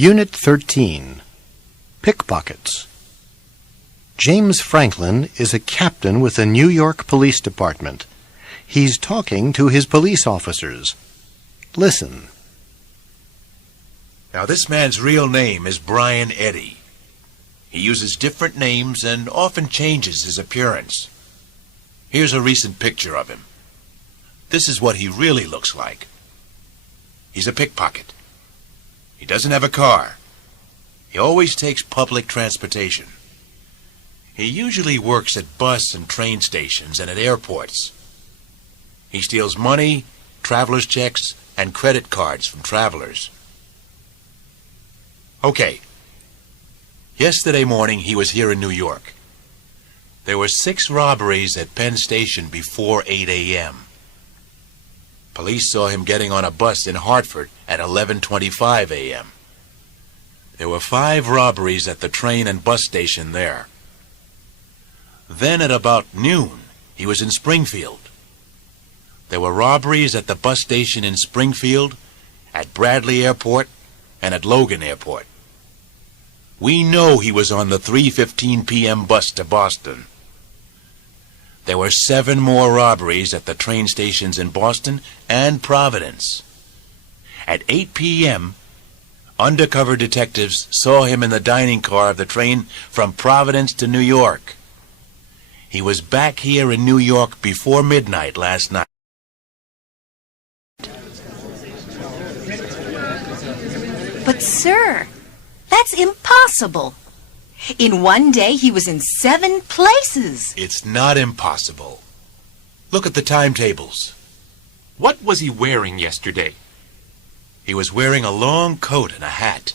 Unit 13. Pickpockets. James Franklin is a captain with the New York Police Department. He's talking to his police officers. Listen. Now, this man's real name is Brian Eddy. He uses different names and often changes his appearance. Here's a recent picture of him. This is what he really looks like. He's a pickpocket. He doesn't have a car. He always takes public transportation. He usually works at bus and train stations and at airports. He steals money, traveler's checks, and credit cards from travelers. Okay. Yesterday morning, he was here in New York. There were 6 robberies at Penn Station before 8 a.m. Police saw him getting on a bus in Hartford at 11:25 a.m. There were 5 robberies at the train and bus station there. Then at about noon, he was in Springfield. There were robberies at the bus station in Springfield, at Bradley Airport, and at Logan Airport. We know he was on the 3:15 p.m. bus to Boston. There were 7 more robberies at the train stations in Boston and Providence. At 8 p.m., undercover detectives saw him in the dining car of the train from Providence to New York. He was back here in New York before midnight last night. But, sir, that's impossible. In one day, he was in 7 places. It's not impossible. Look at the timetables. What was he wearing yesterday? He was wearing a long coat and a hat.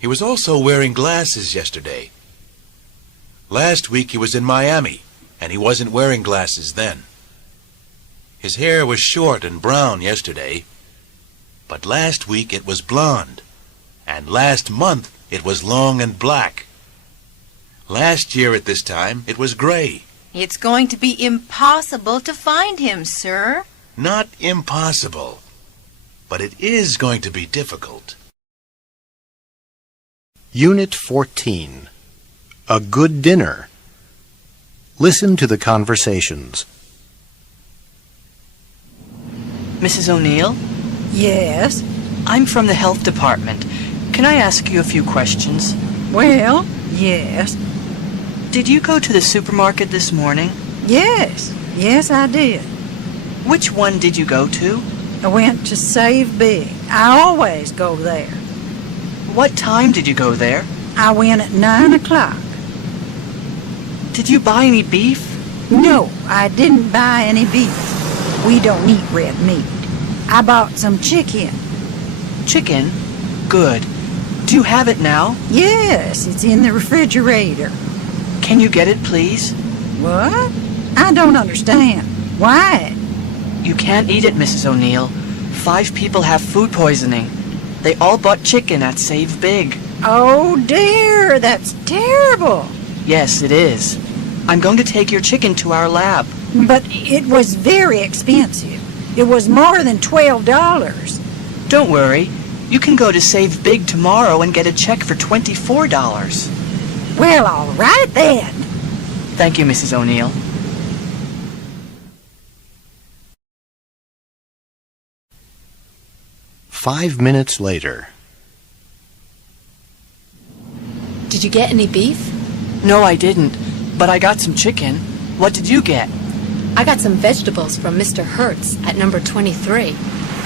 He was also wearing glasses yesterday. Last week he was in Miami, and he wasn't wearing glasses then. His hair was short and brown yesterday, but last week it was blonde, and last month it was long and black. Last year at this time it was gray. It's going to be impossible to find him, sir. Not impossible, but it is going to be difficult. Unit 14. A good dinner. Listen to the conversations. Mrs. O'Neill? Yes? I'm from the health department. Can I ask you a few questions? Well, yes. Did you go to the supermarket this morning? Yes. Yes, I did. Which one did you go to? I went to Save Big. I always go there. What time did you go there? I went at 9 o'clock. Did you buy any beef? No, I didn't buy any beef. We don't eat red meat. I bought some chicken. Chicken? Good. Do you have it now? Yes, it's in the refrigerator. Can you get it, please? What? I don't understand. Why? You can't eat it, Mrs. O'Neill. 5 people have food poisoning. They all bought chicken at Save Big. Oh, dear, that's terrible. Yes, it is. I'm going to take your chicken to our lab. But it was very expensive. It was more than $12. Don't worry. You can go to Save Big tomorrow and get a check for $24. Well, all right then. Thank you, Mrs. O'Neill. Five minutes later. Did you get any beef? No, I didn't. But I got some chicken. What did you get? I got some vegetables from Mr. Hertz at number 23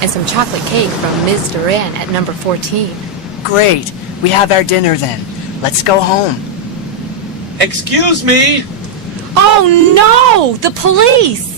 and some chocolate cake from Ms. Duran at number 14. Great. We have our dinner then. Let's go home. Excuse me! Oh, no! The police!